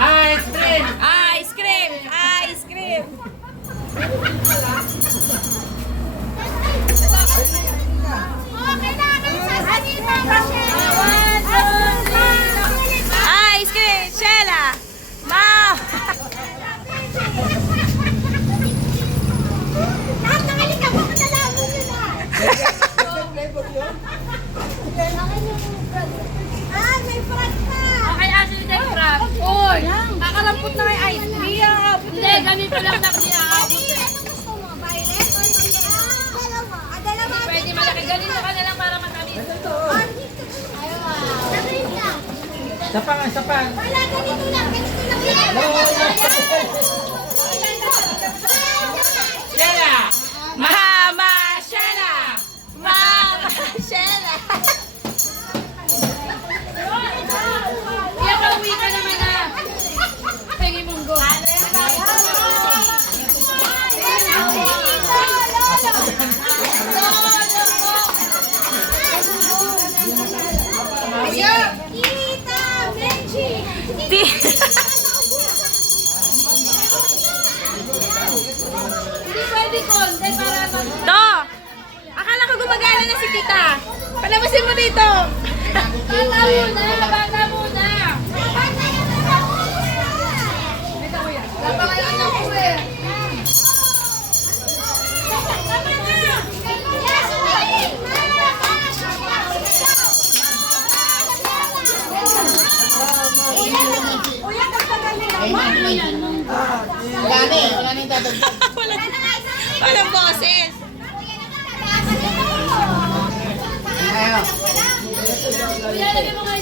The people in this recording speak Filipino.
Ice cream! Ice cream! Ice cream! Ice cream! Sheila! Ma! Okay, Ashley, take frog. Uy, kakalampot na kay ice cream. Hindi, ganito lang na kiniaabot eh. Pwede malaki. Ganito ka na lang para matamis. Sapang, sapang. Wala, ganito lang. Sheila! Mama Sheila! Mama Sheila! Kaya pauwi ka naman na. Pengi munggo. Kita, Benji! Hindi pwede konti para mag... To! Akala ko gumagana na si tita. Palabasin mo dito. Bata muna! Bata muna! Napakain ako eh. Wala na yung dadagdag. Walang boses. Ayaw. Kuya, lagyan mo nga